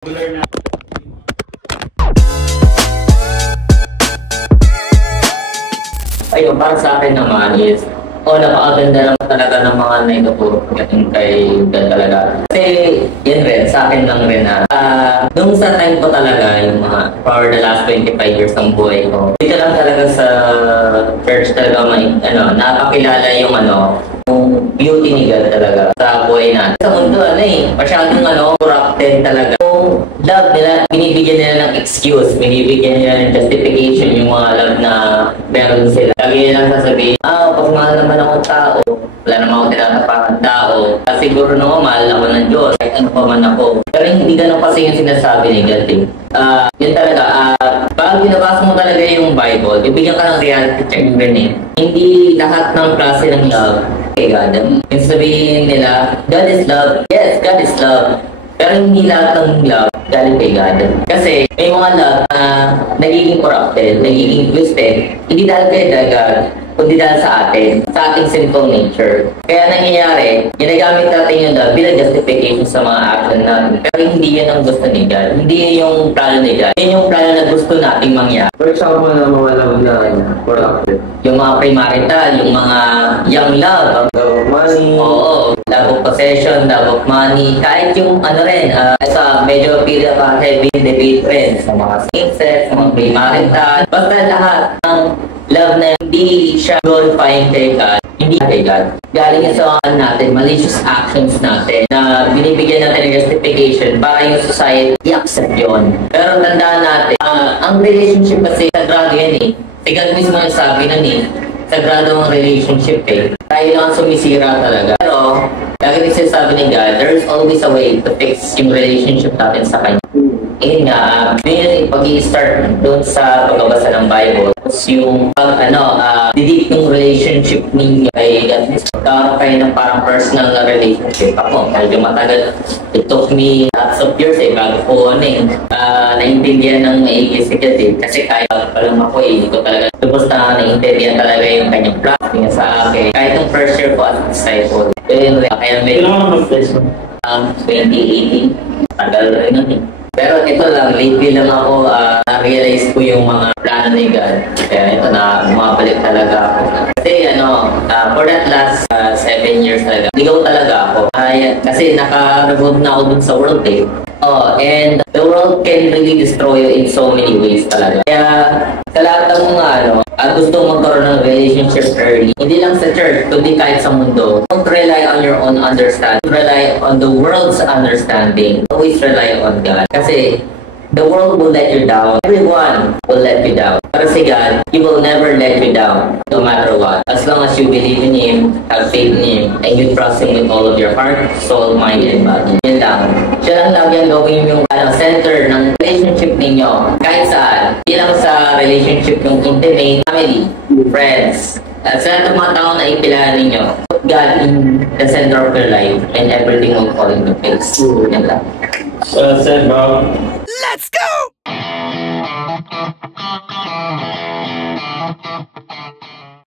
Ayun, para sa akin naman is, napakaganda naman talaga ng mga naituturo kay God talaga. Kasi, yun rin, sa akin lang rin nung sa time ko talaga, yung mga, for the last 25 years ng buhay ko, dito lang talaga sa church talaga napakilala yung yung beauty ni God talaga sa buhay natin. Sa mundo, masyadong corrupted talaga. Yung love nila, binibigyan nila ng excuse, binibigyan nila ng justification yung mga love na meron sila. Lagi nilang sasabihin, pag mahal naman akong tao, wala naman akong tinatapakan tao. Siguro naman, mahal ako ng Diyos, kahit ano pa man ako. Pero hindi ganun kasi yung sinasabi ni God. Yun talaga, pag binabasa mo talaga yung Bible, bibigyan ka ng reality check rin Hindi lahat ng klase ng love kay God. Yung sabihin nila, God is love. Yes, God is love. Pero hindi lahat ng love galing kay God. Kasi may mga love na nagiging corrupted, nagiging twisted, hindi dahil kay God, kundi dahil sa atin, sa ating sinful nature. Kaya nangyayari, ginagamit natin yung love bilang justification sa mga action natin. Pero hindi yun ang gusto ni God. Hindi yun yung plano ni God. Yun yung plano na gusto nating mangyari. For example, na mga love na corrupted. Yung mga premarital, yung mga young love. Love of money. Oo. Love of possession, love of money. Kahit yung medyo heavy debate rin sa mga same-sex, sa mga premarital. Basta lahat ng love na hindi siya glorifying kay God, hindi kay God. Galing yan sa mga natin, malicious actions natin na binibigyan natin ng justification para yung society i-accept yun. Pero tandaan natin, ang relationship kasi sagrado yan Si God mismo yung sabi nun sagrado ang relationship Tayo lang sumisira talaga. Pero, lagi din sinasabi ni God, there's always a way to fix yung relationship natin sa Kanya. Pag-i-start doon sa pagbabasa ng Bible, yung didip yung relationship ninyo kay God. Karoon kayo ng parang personal na relationship. Ako, medyo matagal. It took me lots of years bago ko naintindihan ng maigi si God Kasi kaya pa lang ako hindi ko talaga tapos na naintindihan talaga yung kanyang plot niya sa akin. Kahit yung first year ko as a disciple. Kaya medyo 2018. Tagal rin nun Pero ito lang, lately lang ako na-realize ko yung mga plano ni God. Kaya ito bumabalik talaga ako. Kasi for that last 7 years talaga, ligaw talaga ako. Kasi naka-revolve na ako dun sa world and the world can really destroy you in so many ways talaga. Kaya sa lahat ng mga gusto magkaroon ng relationship early, hindi lang sa church, kundi kahit sa mundo, don't rely on your own understanding. Rely on the world's understanding. Always rely on God. Kasi the world will let you down. Everyone will let you down. Pero si God, He will never let you down, no matter what. As long as you believe in Him, have faith in Him, and you trust Him with all of your heart, soul, mind, and body. Yan lang. Siya lang lagi ang gawin yung center ng relationship ninyo. Kahit saan. Hindi lang sa relationship yung intimate, family, friends. At sa lahat ng mga tao na ipilahan ninyo, put God in the center of your life, and everything will fall into place. Yan lang. Said Bob. Let's go!